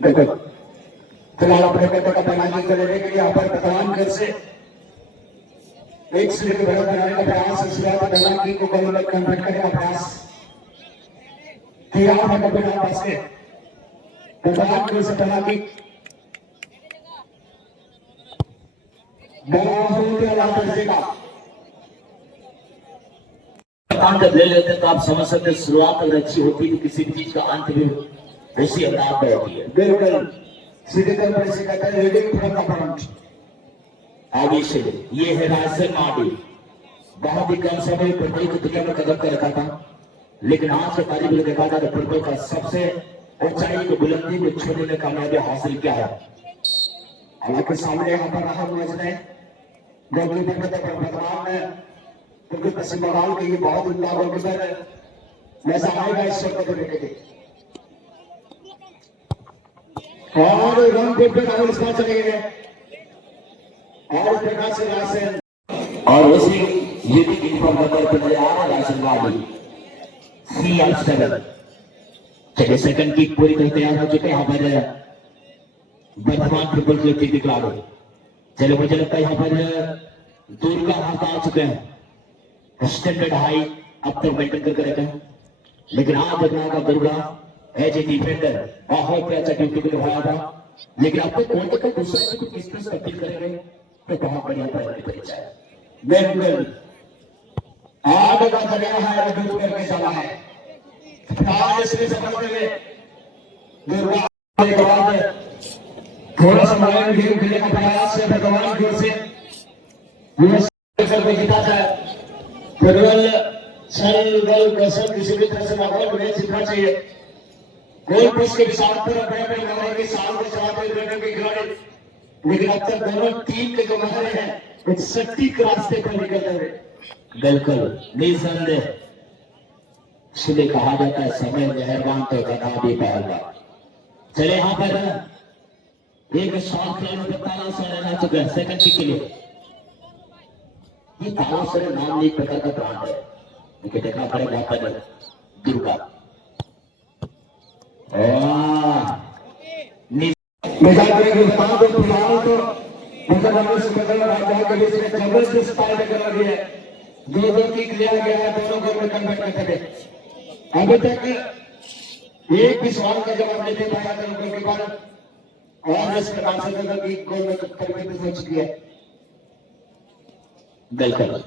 बिल्कुल फिलहाल अपने बेटे का पैमाने को लेने के लिए यहाँ पर पहलवान घर से एक सिरे के बढ़त बनाने का प्रयास, इसके बाद पहलवान की को गोल में कन्वर्ट करने का प्रयास किया है कपिल पास के पहलवान घर से पहला की जब ले लेते तो आप समझ सकते शुरुआत अगर अच्छी होती तो किसी भी चीज का अंत भी उसी अंदाज में होती है। बिल्कुल सीधे तौर पर इसे कहते हैं रीडिंग फ्रॉम द फ्रंट। आगे से ये है राजन माडी, बहुत ही कम समय फुटबॉल की दुनिया में कदम कर रखा था, लेकिन आज के तारीख में देखा जाए तो फुटबॉल का सबसे ऊंचाई को बुलंदी को छूने में कामयाबी हासिल किया है। हालांकि सामने यहाँ पर रहा मजने गोलकीपर के वर्तमान में क्योंकि पश्चिम बंगाल के ये बहुत उम्दा गोलकीपर नजर आएगा इस शॉट को लेकर के और रन पे राहुल इस बार चले गए और प्रकाश से राशन और उसी यदि इन्फॉर्म नंबर पर नजर आ रहा राशन वाली CR7 चलिए सेकंड की पूरी तरह तैयार हो चुके हैं यहाँ पर वर्तमान फुटबॉल क्लब के खिलाड़ी। चलो मुझे लगता है यहाँ पर दुर्गा हाथ आ चुके हैं, स्टैंडर्ड हाई अब तक मेंटेन करके रहते हैं, लेकिन आज देखना होगा दुर्गा एज ए डिफेंडर बहुत अच्छा ड्यूटी को निभाया था, लेकिन अब तक कौन तक दूसरे को किस तरह तब्दील करेंगे तो बहुत बढ़िया परिचय है। बिल्कुल आगे का चलेगा है दूर करके चला है आज इसलिए समझते हुए दुर्गा के बाद थोड़ा सा मलायम गेम खेलने का प्रयास से भगवान की ओर से को जीता जाए फुटबॉल सल बल कसर किसी भी तरह से माहौल में जीतना चाहिए। गोल पोस्ट के विशाल पर अपने अपने नंबर के साल को चलाते हुए के खिलाड़ी, लेकिन अब तक दोनों टीम के जो महरे हैं एक सटीक रास्ते पर निकलते हुए बिल्कुल निसंदेह इसलिए कहा जाता है समय मेहरबान तो गधा भी पहलवान। चले यहाँ पर एक शॉट खिलाड़ी पर ताला सर आ चुका है सेकंड किक के लिए। ये ताला सर नाम एक प्रकार का ब्रांड है, लेकिन देखना पड़ेगा यहाँ पर दुर्गा जबरदस्त फायदा कर रही है। दो किक लिया गया है, दोनों गोल में कन्वर्ट करते हुए अभी तक एक भी सवाल का जवाब नहीं दे पाया था गोलकीपर और इस प्रकार से गोल में परिवर्तित हो चुकी है। बिल्कुल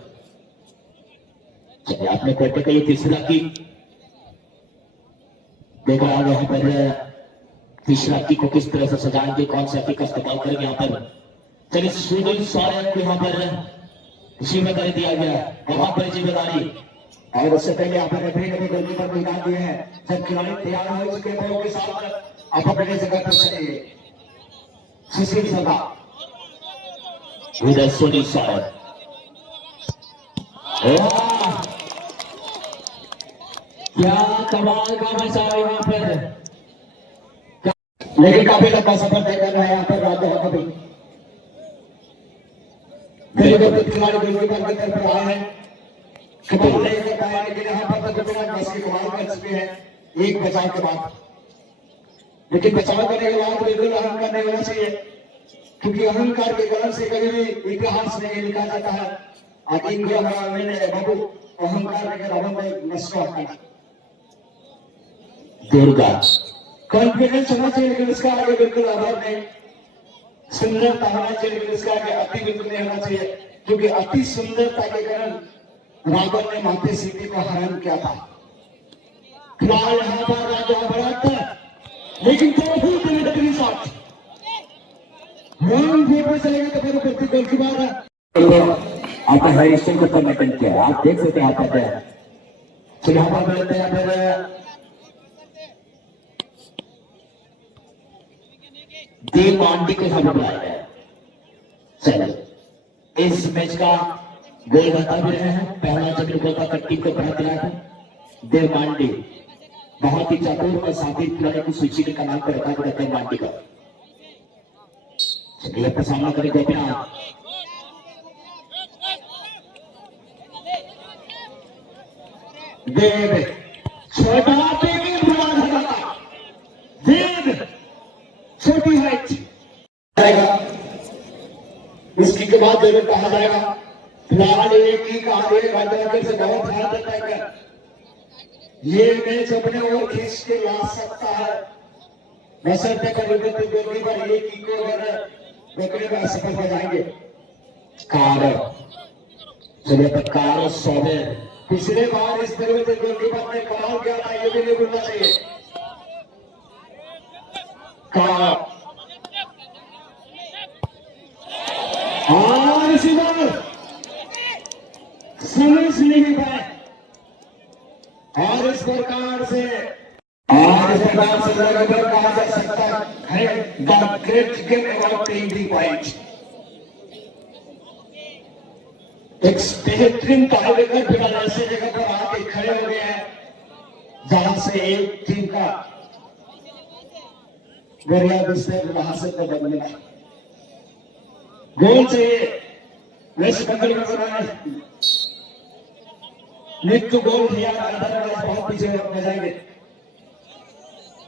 चलिए आपने कोटे का ये तीसरा की देखा यहाँ पर तीसरा की को किस तरह से सजाएंगे, कौन सा की का इस्तेमाल करेंगे यहाँ पर। चलिए सुनील सोरेन को यहाँ पर जिम्मेदारी दिया गया, वहां पर जिम्मेदारी और उससे पहले यहाँ पर रेफरी ने गोलकीपर को इनाम दिए हैं। जब खिलाड़ी तैयार हो चुके हैं के साथ आप अपने जगह पर चलिए। सुशील सदा विद सुनील सोरेन क्या कमाल का बचाव यहाँ पर, लेकिन काफी लंबा सफर तय कर रहा है यहाँ पर राजू कभी खिलाड़ी गोलकीपर की तरफ आए हैं, कमाल नहीं कर पाया, लेकिन यहाँ पर तो बस की कमाल कर चुके हैं एक बचाव के बाद। लेकिन बचाव करने के बाद बिल्कुल अहंकार नहीं होना चाहिए, क्योंकि अहंकार के कलम से कभी भी इतिहास नहीं लिखा जाता है। बाबू अहंकार दुर्गा कॉन्फिडेंस होना चाहिए, लेकिन उसका आगे बिल्कुल अभाव नहीं। सुंदरता होना चाहिए, लेकिन उसका आगे अति बिल्कुल नहीं होना चाहिए, क्योंकि अति सुंदरता के कारण रावण ने माते सीता को हरण किया था। फिलहाल यहाँ पर राजा भरत, लेकिन बेहतरीन शॉट चलेगा तो फिर गोल की बात आपका हर स्टेज को मेंटेन किया आप देख सकते हैं। आप फिर यहाँ पर मिलते हैं फिर देव मांडी को हम बुलाया गया। चलिए इस मैच का गोल बता भी रहे हैं, पहला जब गोल का टीम को बढ़ा दिया था देव मांडी, बहुत ही चतुर और साथी खिलाड़ी की सूची का नाम पर रखा गया देव मांडी का। चलिए अपना सामना करें गोपीनाथ, देव छोटा वेद छोटी हाइट जाएगा। इसकी के बाद जरूर कहा जाएगा फिलहाल एक ही कहा से बहुत ध्यान देता है क्या ये मैच अपने ओर खींच के ला सकता है बशर्ते गोलकीपर एक ही को अगर रोकने का सफल हो जाएंगे। कार सौदे पिछले बार इस तरह से गोलकीपर ने कमाल किया था ये भी नहीं भूलना चाहिए। और इसी बार समझ नहीं पाए और इस प्रकार से लगातार कहा जा सकता है the great game about 3 point. एक बेहतरीन टाइब्रेकर बिना ऐसे जगह पर आके खड़े हो गए हैं जहां से एक टीम का हासिल कर बदलना गोल चाहिए वेस्ट बंगाल में बनाए नित्य गोल किया बहुत पीछे हो जाएंगे।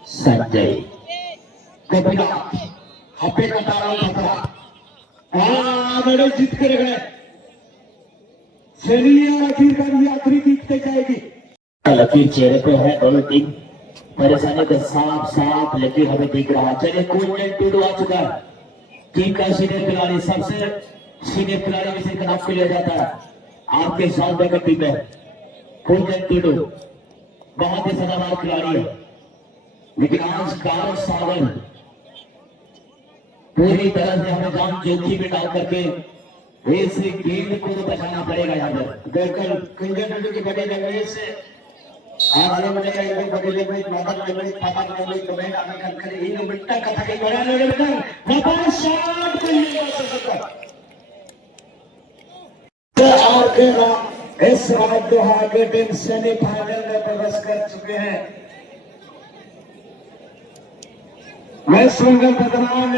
संजय कपिला हप्पे का तारा खतरा बड़े जीत कर गए। चलिए आखिरकार ये आखिरी जीतते जाएगी। लकीर चेहरे पे है दोनों टीम परेशानी का साफ साफ लकीर हमें दिख रहा। चलिए कोई टूट आ चुका है। टीम का सीनियर खिलाड़ी सबसे सीनियर खिलाड़ी में से नाम को लिया जाता है आपके साथ देकर टीम में टूटू बहुत ही सदाबहार खिलाड़ी है लेकिन आज कार सावन पूरी तरह से हमें जान जोखिम में डाल करके इस गेंद को तो बचाना पड़ेगा। यहाँ पर देखकर टूटू की बड़ी लंबाई से आगे बढ़ेगा एक बड़ी लंबाई माता लंबाई फाटा लंबाई तो मैं आगे कर कर इन बिट्टा कथा के बड़ा लगे बेटा वापस शॉट को ये कर सकता इस रात दोहा के टीम सेमीफाइनल में प्रवेश कर चुके हैं। वेस्ट बंगाल बदनाम